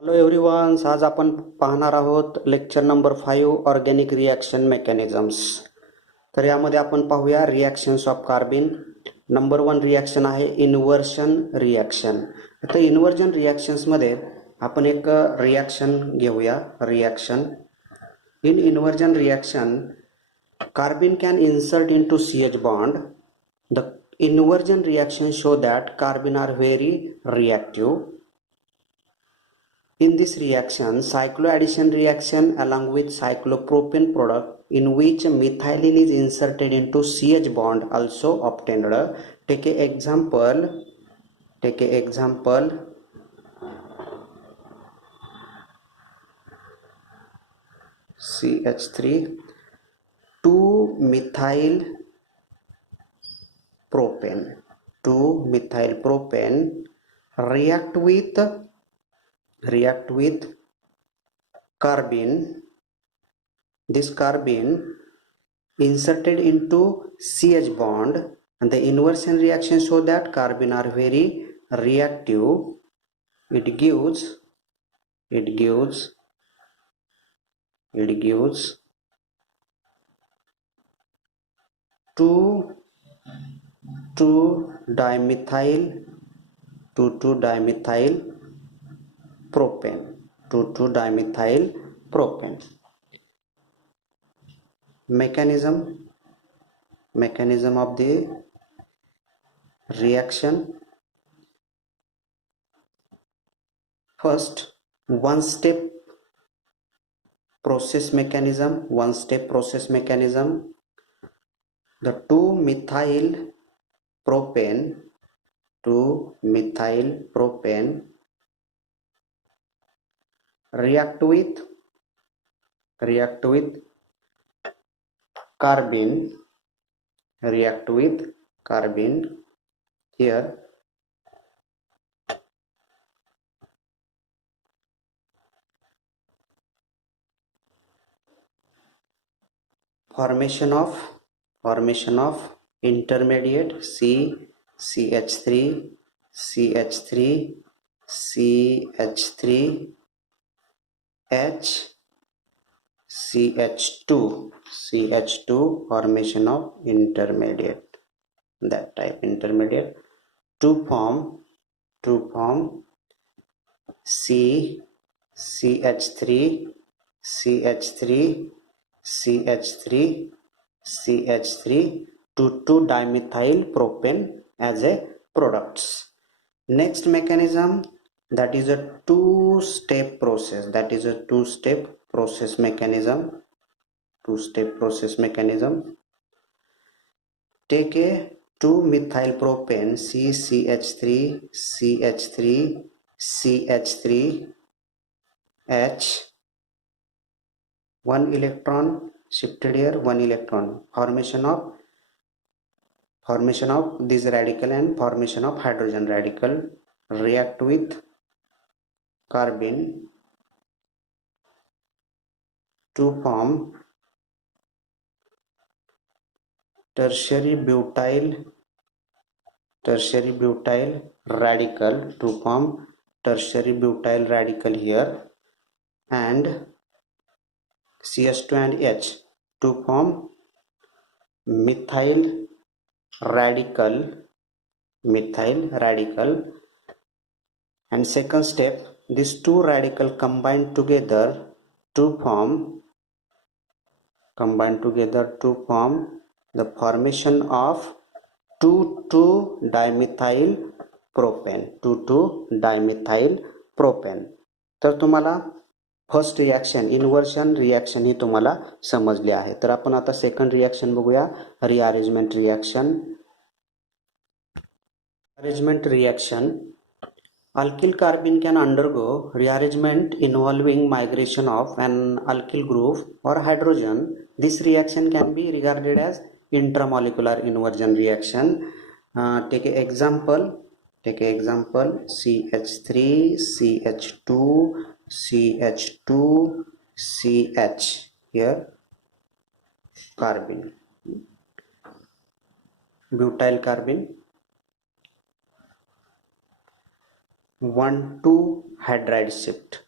Hello everyone, आज आपण पाहणार आहोत lecture number 5 organic reaction mechanisms. तर यामध्ये आपण पाहूया रिॲक्शन्स ऑफ कार्बिन. नंबर 1 रिॲक्शन आहे इन्व्हर्शन रिॲक्शन. तर इन्व्हर्जन रिॲक्शन्समध्ये आपण एक रिॲक्शन घेऊया. Reaction in inversion reaction carbon can insert into CH bond. The inversion reaction show that carbon are very reactive. In this reaction, cycloaddition reaction along with cyclopropane product in which methylene is inserted into CH bond also obtained. Take a example. CH3 2-methyl propane. 2-methyl propane react with carbon. This carbon inserted into CH bond, and the inversion reaction show that carbon are very reactive. It gives 2,2-dimethyl propane. 2,2-dimethyl propane. Mechanism of the reaction. First, one step process mechanism. The 2-methyl propane react with carbon here. Formation of intermediate CH3 H CH2 formation of intermediate, that type intermediate to form CH3 to 2-dimethyl propane as a products. Next mechanism, that is a two-step process. Mechanism. Take a 2-methyl propane CH3H, 1 electron shifted here, 1 electron. Formation of this radical and formation of hydrogen radical. React with carbon to form tertiary butyl radical here, and CH2 and H to form methyl radical. And second step, these two radical combine together to form the formation of 2,2-dimethyl propane. तर तुम्हाला first reaction inversion reaction ही तुम्हाला समजली आहे. तर आपण आता second reaction बघूया. Rearrangement reaction. Alkyl carbene can undergo rearrangement involving migration of an alkyl group or hydrogen. This reaction can be regarded as intramolecular inversion reaction. Take an example. CH3 CH2 CH here carbene, butyl carbene. 1,2 hydride shift.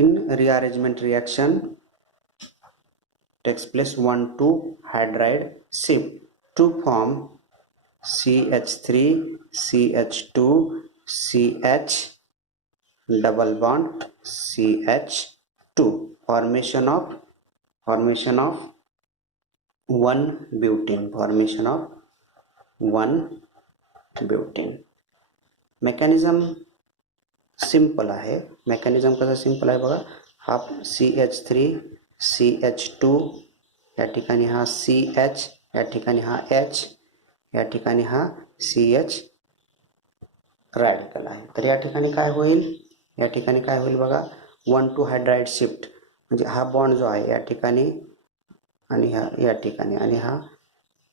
in rearrangement reaction takes place 1,2 hydride shift to form CH3 CH2 CH double bond CH2 formation of 1 butene mechanism simple आहे. Mechanism कसं simple आहे बघा. हा CH3 CH2 या ठिकाणी हा CH, या ठिकाणी हा H, या ठिकाणी हा CH रॅडिकल आहे. तर या ठिकाणी काय होईल बघा, 1,2 हायड्राइड शिफ्ट म्हणजे हा बॉन्ड जो आहे या ठिकाणी आणि हा या ठिकाणी आणि हा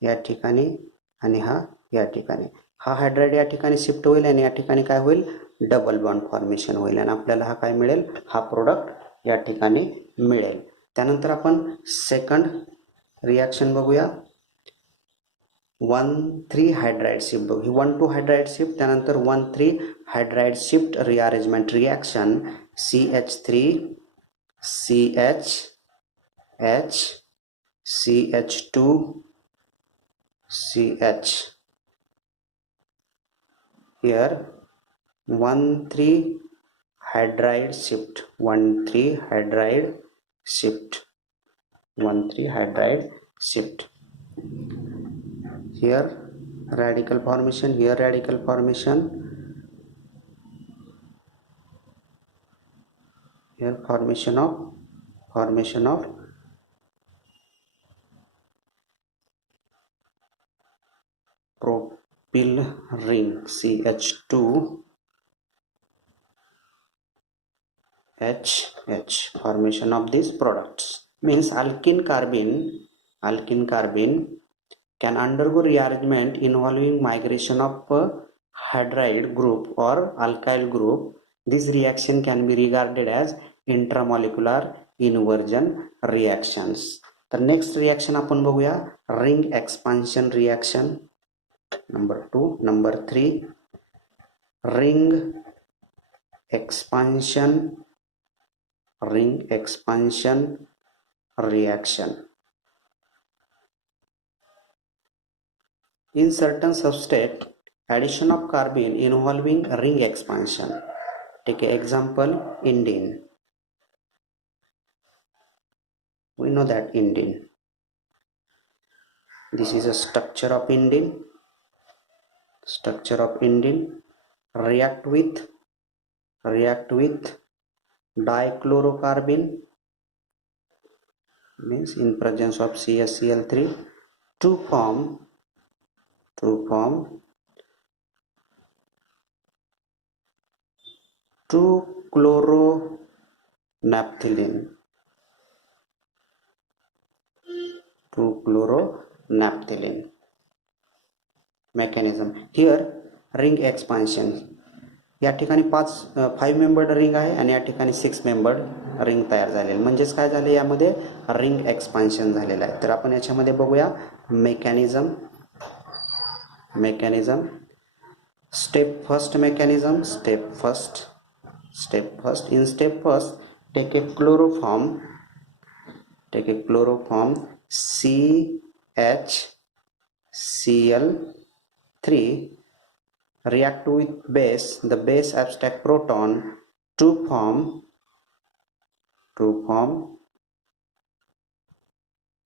या ठिकाणी आणि हा या ठिकाणी, हा हायड्राइड या ठिकाणी शिफ्ट होईल आणि या ठिकाणी काय होईल, डबल बॉन्ड फॉर्मेशन होईल आणि आपल्याला हा काय मिळेल, हा प्रोडक्ट या ठिकाणी मिळेल. त्यानंतर आपण सेकंड रिॲक्शन बघूया. 1,3 हायड्राइड शिफ्ट बघू. ही 1,2 हायड्राइड शिफ्ट, त्यानंतर 1,3 hydride shift rearrangement reaction CH3 CH H CH2 CH. Here 1,3 hydride shift, 1,3 hydride shift, 1,3 hydride shift. Here radical formation, here radical formation, here formation of propyl ring CH2 HH. Formation of these products means alkene carbene can undergo rearrangement involving migration of hydride group or alkyl group. This reaction can be regarded as intramolecular inversion reactions. तर next reaction आपण बघूया, ring expansion reaction number 2. Number 3 ring expansion reaction. In certain substrate, addition of carbene involving ring expansion. Take an example, indene. We know that indene. This is a structure of indene. React with dichlorocarbene, means in presence of CaCl3, to form 2-chloronaphthalene. Mechanism. Here ring expansion. या ठिकाणी 5 membered ring आहे आणि या ठिकाणी 6 membered ring तयार झालेली, म्हणजेच काय झाले, यामध्ये रिंग एक्सपान्शन झालेलं आहे. तर आपण याच्यामध्ये बघूया mechanism. Step first mechanism. Step first. In step first, take a chloroform CHCl3, react with the base abstract proton to form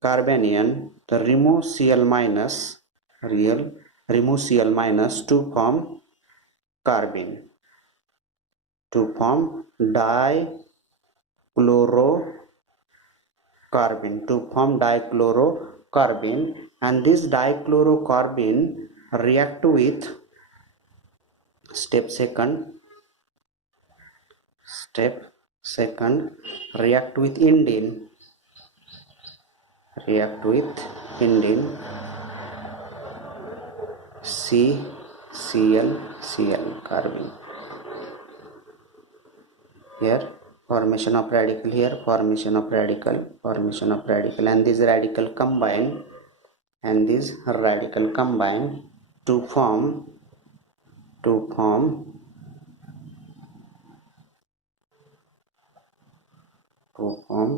carbanion. The remove Cl minus to form carbene, to form dichlorocarbene, and this dichlorocarbene react with step second react with indene CCl carbene. Here formation of radical, and this radical combine to form to form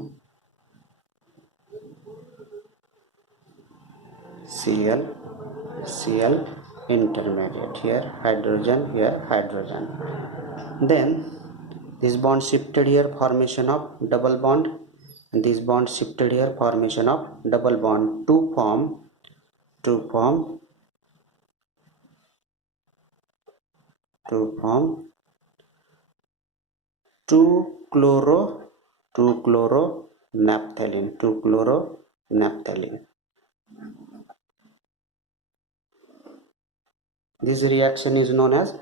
Cl intermediate. Here hydrogen, here hydrogen. Then this bond shifted here, formation of double bond, and this bond shifted here, formation of double bond to form 2-chloro-naphthalene. This reaction is known as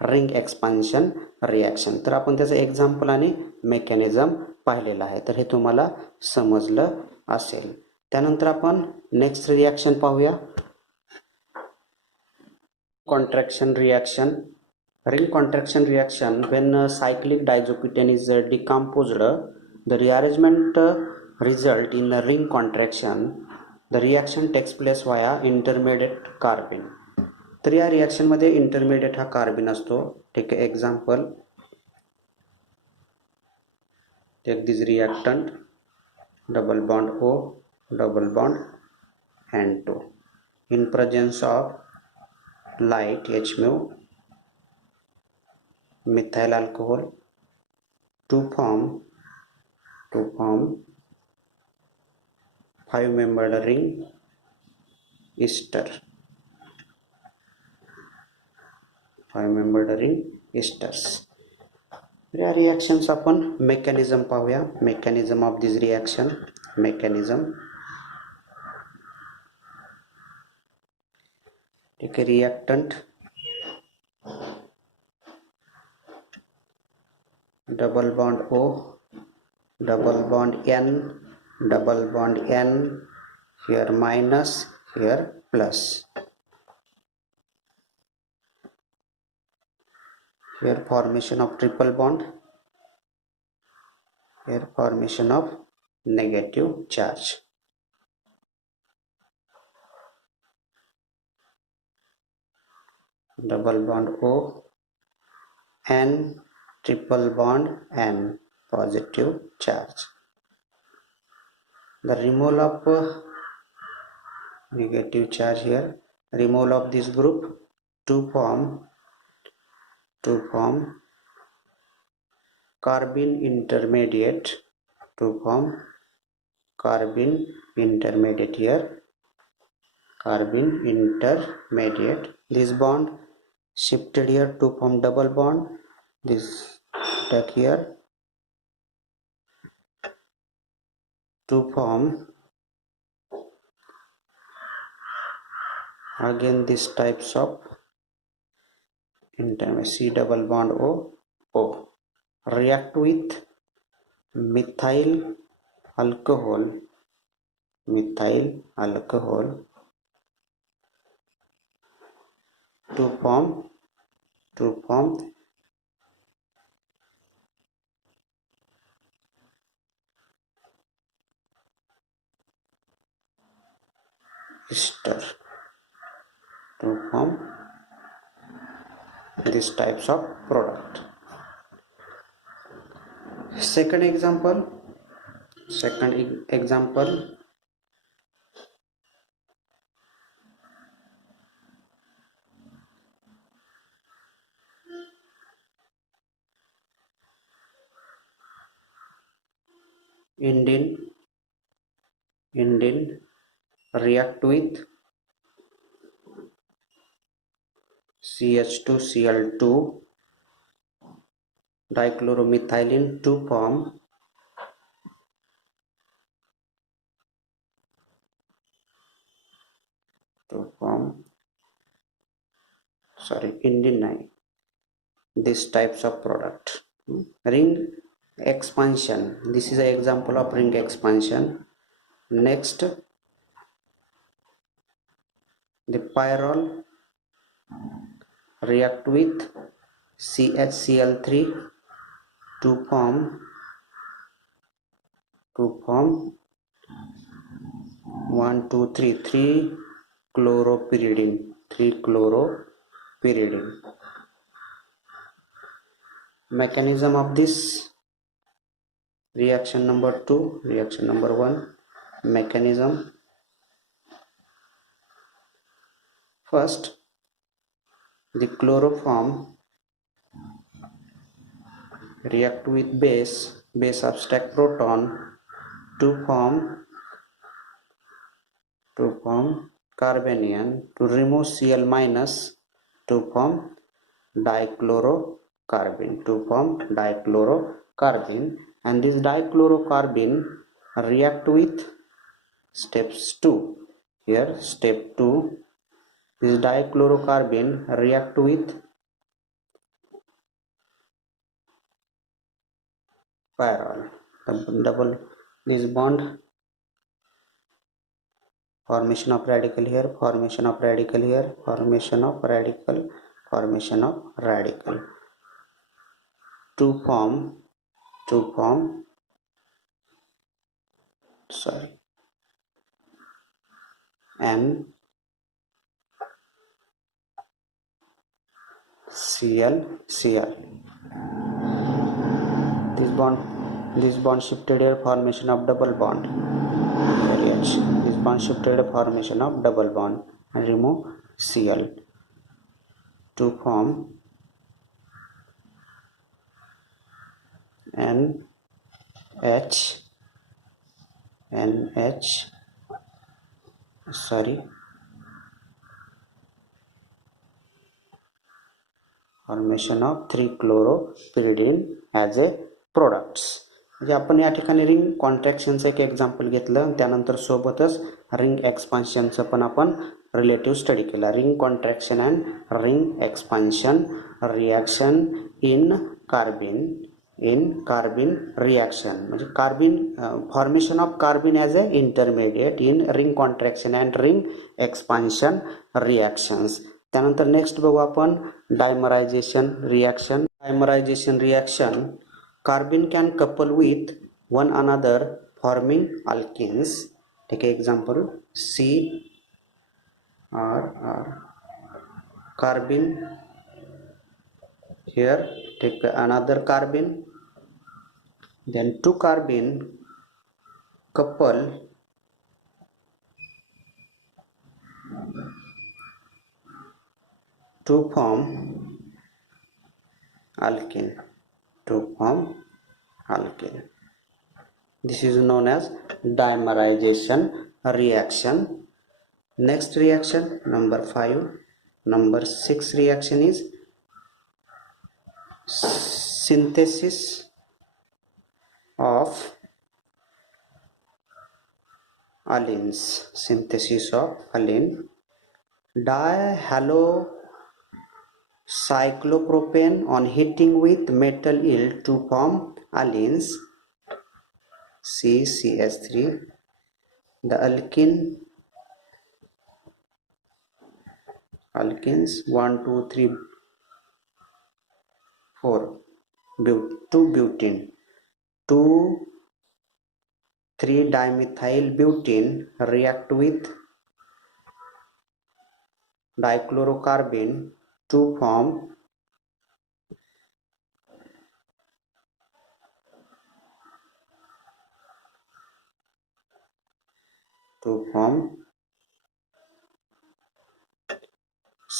ring expansion reaction. तर आपण त्याचं example आणि mechanism पाहिलेलं आहे, तर हे तुम्हाला समजलं असेल. त्यानंतर आपण नेक्स्ट रिॲक्शन पाहूया, contraction reaction. Ring contraction reaction, when cyclic diazopytane is decomposed, the rearrangement result in the ring contraction. The reaction takes place via intermediate carbene. तर या रिॲक्शन मध्ये इंटरमिडिएट हा कार्बिन असतो. ठीक आहे, example, take this reactant, double bond O, double bond N2, in presence of light H mu, methyl alcohol to form 5-membered ring ester. 5-membered ring esters. या reactions आपण mechanism पाहूया. Mechanism of this reaction. Mechanism, ठीक आहे, reactant double bond O, double bond N, double bond N, here minus, here plus. Here formation of triple bond, here formation of negative charge. Double bond O, N, triple bond N, positive charge. The removal of negative charge here, removal of this group to form carbene intermediate, here carbene intermediate. This bond shifted here to form double bond, this stuck here to form again these types of intermediate. C double bond O, react with methyl alcohol to form ester, to form these types of product. Second example, Indene react with CH2Cl2 dichloromethylene to form Indene, these types of product. Ring expansion, this is an example of ring expansion. Next, the pyrrole react with CHCl3 to form 1, 2, 3, 3-chloropyridine. Mechanism of this Reaction number 2, reaction number 1 mechanism. First, the chloroform react with base subtract proton to form carbanion to remove Cl minus to form dichlorocarbon, and this dichlorocarbon react with steps 2. Here step 2, this dichlorocarbon react with pyrrole, double this bond, formation of radical here, formation of radical here, formation of radical to form N Cl. This bond shifted here, formation of double bond. Reaction. This bond shifted here, formation of double bond, and remove Cl to form formation of 3-chloropyridine as a products. म्हणजे आपण या ठिकाणी ring कॉन्ट्रॅक्शनचं एक example घेतलं, त्यानंतर सोबतच ring एक्सपान्शनचं पण आपण रिलेटिव्ह स्टडी केला. Ring contraction and ring expansion reaction in carbene reaction, म्हणजे carbene formation of carbene as a intermediate in ring contraction and ring expansion reactions. त्यानंतर नेक्स्ट बघू आपण dimerisation reaction. Carbene can couple with one another forming alkenes. take example CR carbon. Here take another carbon, then two carbon couple to form alkene. This is known as dimerization reaction. Next reaction number 5. Number 6 reaction is synthesis of allenes. Dihalocyclopropane on heating with metal yield to form allenes CCH3. The alkenes 1 2 3 4 2 butene 2 3 dimethyl butene react with dichlorocarbon to form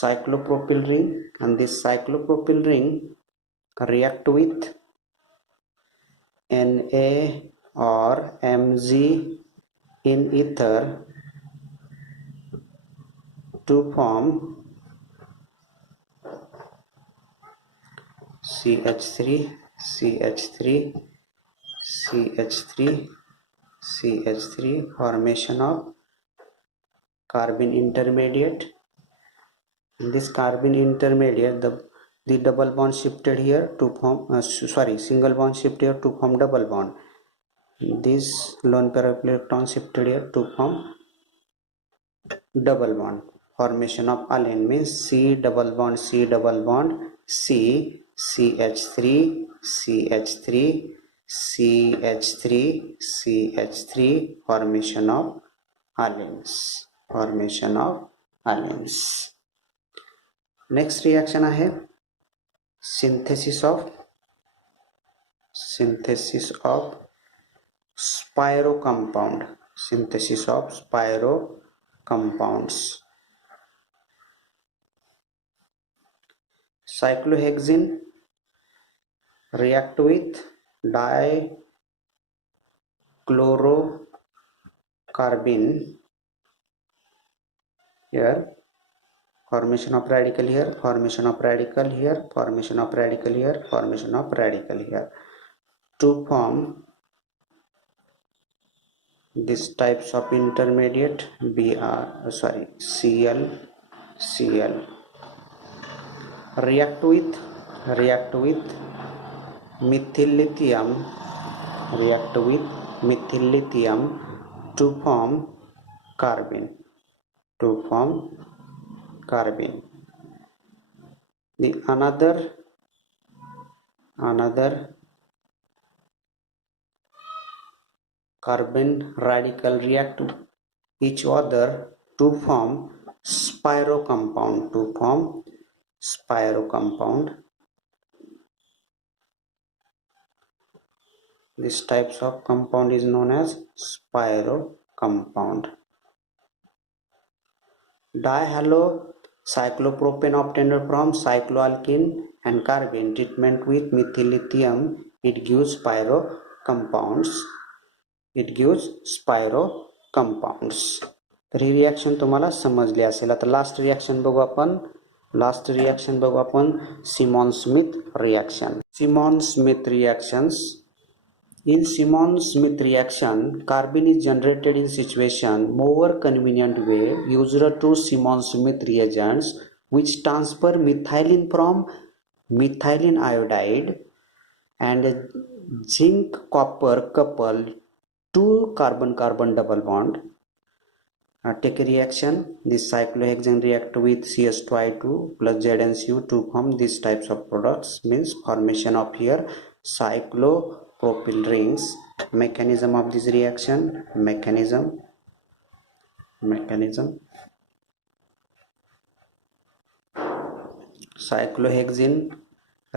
cyclopropyl ring, and this cyclopropyl ring react with Na or Mg in ether to form CH3 formation of carbon intermediate. In this carbon intermediate, the double bond shifted here to form single bond shifted here to form double bond. This lone pair of electron shifted here to form double bond. Formation of allene means C double bond C CH3 formation of allenes. Next reaction आहे synthesis of spiro compound, synthesis of spiro compounds. Cyclohexene react with dichlorocarbene. Here formation of radical here, formation of radical here, formation of radical here, formation of radical here, to form these types of intermediate Cl. react with methyl lithium, to form carbene, the another carbon radical react each other to form spiro compound, This types of compound is known as spiro compound. Dihalocyclopropane obtained from cycloalkene and carbene treatment with methyl lithium, it gives spiro compounds. तर ही reaction तुम्हाला समजली असेल. आता last reaction बघू आपण Simon Smith reactions. In Simon-Smith reaction, carbene is generated in situation more convenient way used to Simon-Smith reagents which transfer methylene from methylene iodide and zinc copper couple to carbon-carbon double bond. Take a reaction. This cyclohexane react with CS2I2 plus ZnCu to form these types of products, means formation of here cyclopropyl rings. Mechanism of this reaction, mechanism cyclohexane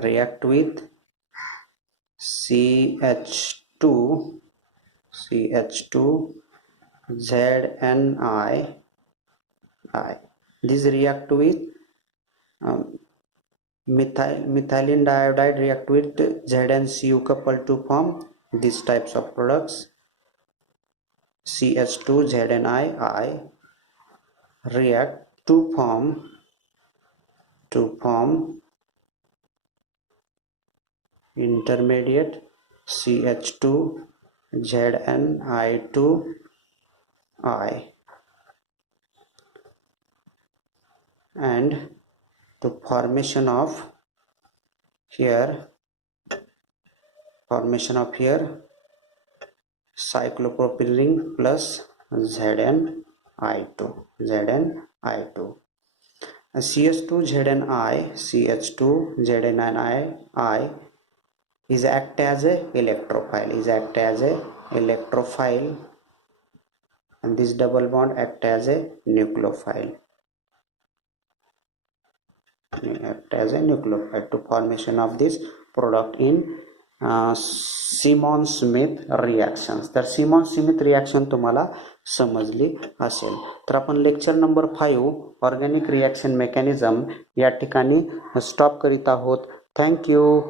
react with CH2 ZnI. This react with methylene diiodide react with ZnCu couple to form these types of products. CH2 ZnI react to form intermediate CH2 ZnI2I and the formation of here cyclopropyl ring plus ZnI2. CH2 ZnI is act as a electrophile, and this double bond act as a nucleophile to formation of this product in Simon-Smith reactions. तर Simon-Smith reaction तुम्हाला समजली असेल. तर आपण lecture number 5 organic reaction mechanism या ठिकाणी stop करीत आहोत. थँक्यू.